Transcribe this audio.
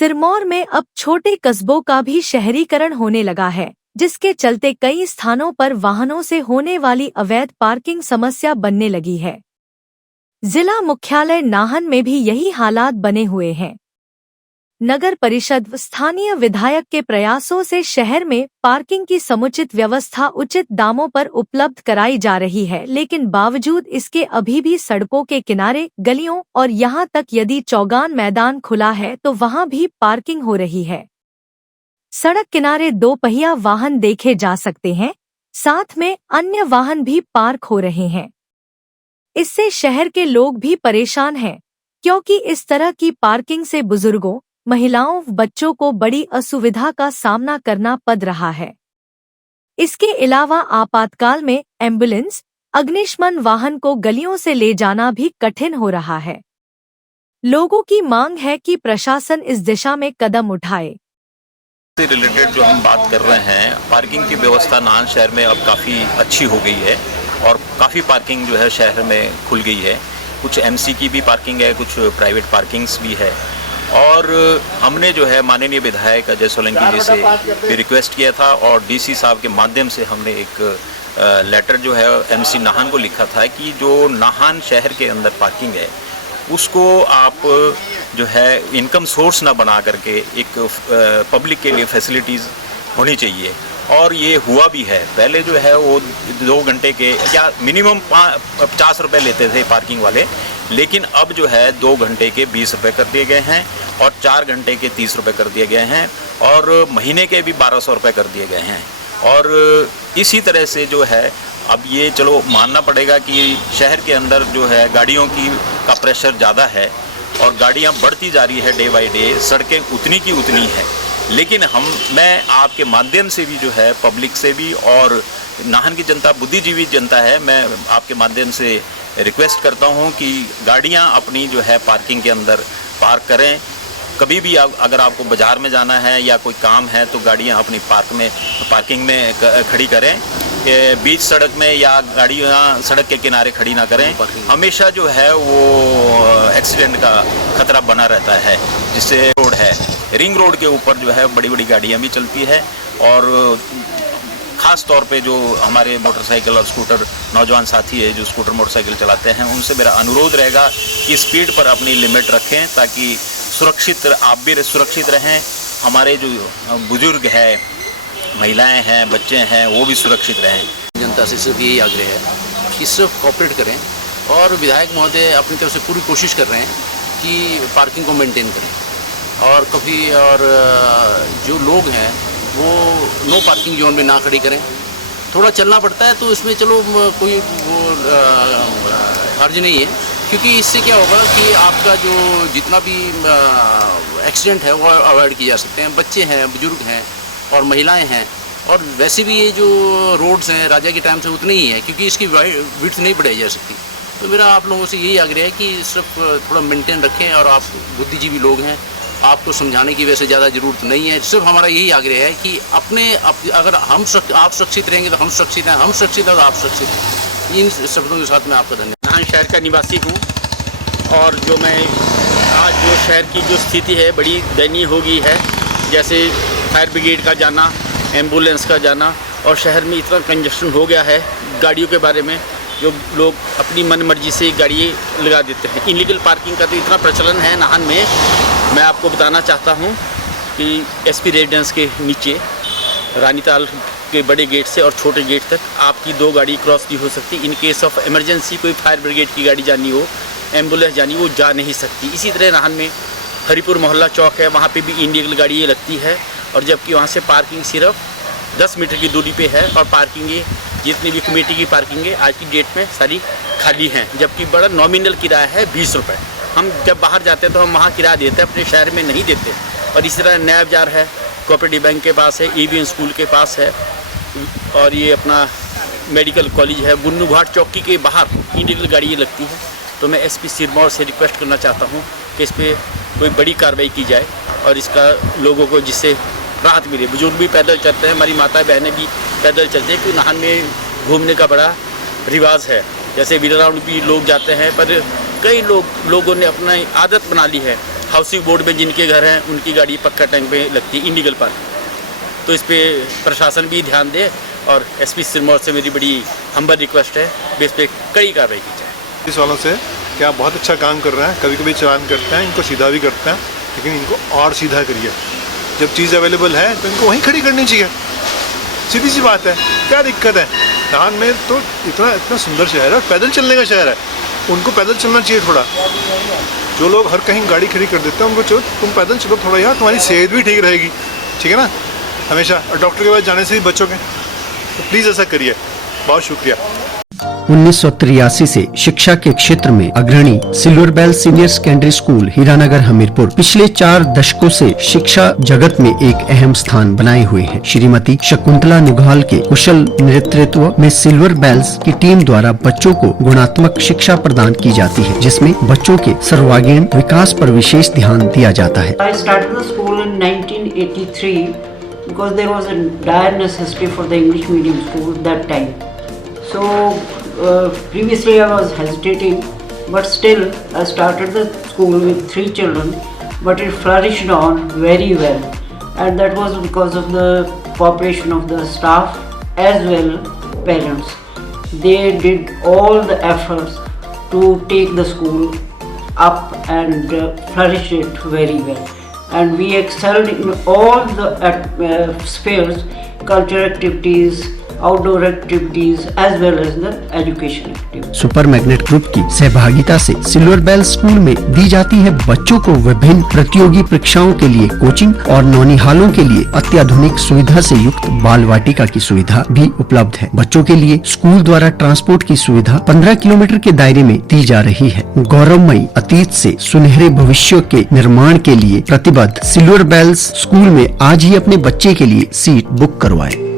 सिरमौर में अब छोटे कस्बों का भी शहरीकरण होने लगा है, जिसके चलते कई स्थानों पर वाहनों से होने वाली अवैध पार्किंग समस्या बनने लगी है। जिला मुख्यालय नाहन में भी यही हालात बने हुए हैं। नगर परिषद व स्थानीय विधायक के प्रयासों से शहर में पार्किंग की समुचित व्यवस्था उचित दामों पर उपलब्ध कराई जा रही है, लेकिन बावजूद इसके अभी भी सड़कों के किनारे, गलियों और यहां तक यदि चौगान मैदान खुला है तो वहां भी पार्किंग हो रही है। सड़क किनारे 2 पहिया वाहन देखे जा सकते हैं, साथ में अन्य वाहन भी पार्क हो रहे हैं। इससे शहर के लोग भी परेशान हैं, क्योंकि इस तरह की पार्किंग से बुजुर्गों, महिलाओं व बच्चों को बड़ी असुविधा का सामना करना पड़ रहा है। इसके अलावा आपातकाल में एम्बुलेंस, अग्निशमन वाहन को गलियों से ले जाना भी कठिन हो रहा है। लोगों की मांग है कि प्रशासन इस दिशा में कदम उठाए। से रिलेटेड जो हम बात कर रहे हैं, पार्किंग की व्यवस्था नाहन शहर में अब काफ़ी अच्छी हो गई है और काफ़ी पार्किंग जो है शहर में खुल गई है। कुछ एमसी की भी पार्किंग है, कुछ प्राइवेट पार्किंग्स भी है। और हमने जो है माननीय विधायक अजय सोलंकी जी से भी रिक्वेस्ट किया था और डीसी साहब के माध्यम से हमने एक लेटर जो है एमसी नाहन को लिखा था कि जो नाहन शहर के अंदर पार्किंग है उसको आप जो है इनकम सोर्स ना बना करके एक पब्लिक के लिए फैसिलिटीज़ होनी चाहिए। और ये हुआ भी है। पहले जो है वो 2 घंटे के या मिनिमम 50 रुपये लेते थे पार्किंग वाले, लेकिन अब जो है 2 घंटे के 20 रुपये कर दिए गए हैं और 4 घंटे के 30 रुपये कर दिए गए हैं और महीने के भी 1200 रुपये कर दिए गए हैं। और इसी तरह से जो है अब ये चलो मानना पड़ेगा कि शहर के अंदर जो है गाड़ियों का प्रेशर ज़्यादा है और गाड़ियाँ बढ़ती जा रही है डे बाई डे, सड़कें उतनी की उतनी है। लेकिन मैं आपके माध्यम से भी जो है पब्लिक से भी और नाहन की जनता बुद्धिजीवी जनता है, मैं आपके माध्यम से रिक्वेस्ट करता हूं कि गाड़ियां अपनी जो है पार्किंग के अंदर पार्क करें। कभी भी अगर आपको बाज़ार में जाना है या कोई काम है तो गाड़ियां अपनी पार्किंग में खड़ी करें। बीच सड़क में या गाड़ियां सड़क के किनारे खड़ी ना करें। हमेशा जो है वो एक्सीडेंट का खतरा बना रहता है। जिससे रोड है, रिंग रोड के ऊपर जो है बड़ी बड़ी गाड़ियां भी चलती है और ख़ास तौर पे जो हमारे मोटरसाइकिल और स्कूटर नौजवान साथी है जो स्कूटर मोटरसाइकिल चलाते हैं, उनसे मेरा अनुरोध रहेगा कि स्पीड पर अपनी लिमिट रखें ताकि आप भी सुरक्षित रहें, हमारे जो बुजुर्ग हैं, महिलाएं हैं, बच्चे हैं, वो भी सुरक्षित रहें। जनता से सिर्फ यही आग्रह है कि सिर्फ कोऑपरेट करें और विधायक महोदय अपनी तरफ से पूरी कोशिश कर रहे हैं कि पार्किंग को मेंटेन करें और जो लोग हैं वो नो पार्किंग जोन में ना खड़ी करें। थोड़ा चलना पड़ता है तो इसमें चलो कोई हर्ज नहीं है, क्योंकि इससे क्या होगा कि आपका जो जितना भी एक्सीडेंट है वो अवॉइड किए जा सकते हैं। बच्चे हैं, बुजुर्ग हैं और महिलाएं हैं। और वैसे भी ये जो रोड्स हैं राजा के टाइम से उतनी ही है, क्योंकि इसकी विड्थ नहीं बढ़ाई जा सकती। तो मेरा आप लोगों से यही आग्रह है कि सिर्फ थोड़ा मेंटेन रखें और आप बुद्धिजीवी लोग हैं, आपको समझाने की वैसे ज़्यादा ज़रूरत नहीं है। सिर्फ हमारा यही आग्रह है कि अगर आप सुरक्षित रहेंगे तो हम सुरक्षित हैं, हम सुरक्षित हैं तो आप सुरक्षित हैं। इन शब्दों के साथ मैं आपका धन्यवाद। नाहन शहर का निवासी हूँ और जो मैं आज जो शहर की जो स्थिति है बड़ी दयनीय हो गई है। जैसे फायर ब्रिगेड का जाना, एम्बुलेंस का जाना और शहर में इतना कंजक्शन हो गया है गाड़ियों के बारे में, जो लोग अपनी मन मर्जी से गाड़ी लगा देते हैं। इनलीगल पार्किंग का तो इतना प्रचलन है नाहन में। मैं आपको बताना चाहता हूं कि एसपी रेजिडेंस के नीचे रानीताल के बड़े गेट से और छोटे गेट तक आपकी 2 गाड़ी क्रॉस नहीं हो सकती। इन केस ऑफ इमरजेंसी कोई फायर ब्रिगेड की गाड़ी जानी हो, एम्बुलेंस जानी हो, जा नहीं सकती। इसी तरह नाहन में हरिपुर मोहल्ला चौक है, वहाँ पे भी इनलीगल गाड़ी लगती है और जबकि वहाँ से पार्किंग सिर्फ 10 मीटर की दूरी पे है और पार्किंग जितनी भी कमेटी की पार्किंग है आज की डेट में सारी खाली हैं, जबकि बड़ा नॉमिनल किराया है 20 रुपये। हम जब बाहर जाते हैं तो हम वहाँ किराया देते हैं, अपने शहर में नहीं देते। और इसी तरह नया बाजार है, कोऑपरेटिव बैंक के पास है, EVN स्कूल के पास है और ये अपना मेडिकल कॉलेज है, गुन्नू घाट चौकी के बाहर इनलीगल गाड़ी लगती है। तो मैं SP सिरमौर से रिक्वेस्ट करना चाहता हूँ कि इस पर कोई बड़ी कार्रवाई की जाए और इसका लोगों को जिससे राहत मिले। बुजुर्ग भी पैदल चलते हैं, हमारी माता बहनें भी पैदल चलते हैं, क्योंकि नाहन में घूमने का बड़ा रिवाज है। जैसे वीर राउंड भी लोग जाते हैं, पर कई लोगों ने अपना आदत बना ली है हाउसिंग बोर्ड में जिनके घर हैं उनकी गाड़ी पक्का टैंक पे लगती है इलीगल पार्किंग। तो इस पे प्रशासन भी ध्यान दे और एसपी सिरमौर से मेरी बड़ी हम्बल रिक्वेस्ट है कि इस पे कड़ी कार्रवाई की जाए। पुलिस वालों से कि आप बहुत अच्छा काम कर रहे हैं, कभी कभी चालान करते हैं, इनको सीधा भी करते हैं, लेकिन इनको और सीधा करिए। जब चीज़ अवेलेबल है तो इनको वहीं खड़ी करनी चाहिए, सीधी सी बात है। क्या दिक्कत है? नाहन में तो इतना सुंदर शहर है, पैदल चलने का शहर है, उनको पैदल चलना चाहिए थोड़ा। जो लोग हर कहीं गाड़ी खड़ी कर देते हैं उनको चलो तुम पैदल चलो थोड़ा यार, तुम्हारी सेहत भी ठीक रहेगी, ठीक है ना। हमेशा डॉक्टर के पास जाने से ही बचोगे, तो प्लीज़ ऐसा करिए। बहुत शुक्रिया। 1983 से शिक्षा के क्षेत्र में अग्रणी silver bell senior secondary school Hiranagar Hamirpur पिछले 4 दशकों से शिक्षा जगत में एक अहम स्थान बनाए हुए है। श्रीमती शकुंतला निघाल के कुशल नेतृत्व में सिल्वर बेल्स की टीम द्वारा बच्चों को गुणात्मक शिक्षा प्रदान की जाती है, जिसमें बच्चों के सर्वांगीण विकास पर विशेष ध्यान दिया जाता है। I started the school in 1983 because there was a dire necessity for the English medium school that time. So previously I was hesitating, but still I started the school with 3 children, but it flourished on very well, and that was because of the cooperation of the staff as well parents. They did all the efforts to take the school up and flourish it very well, and we excelled in all the spheres, cultural activities, outdoor activities as well as the education activities. Super magnet group की सहभागिता से silver bell school में दी जाती है बच्चों को विभिन्न प्रतियोगी परीक्षाओं के लिए कोचिंग और नौनिहालों के लिए अत्याधुनिक सुविधा से युक्त बाल वाटिका की सुविधा भी उपलब्ध है। बच्चों के लिए स्कूल द्वारा ट्रांसपोर्ट की सुविधा 15 किलोमीटर के दायरे में दी जा रही है। गौरवमयी अतीत से सुनहरे भविष्य के निर्माण के लिए प्रतिबद्ध सिल्वर बेल्स स्कूल में आज ही अपने बच्चे के लिए सीट बुक करवाएं।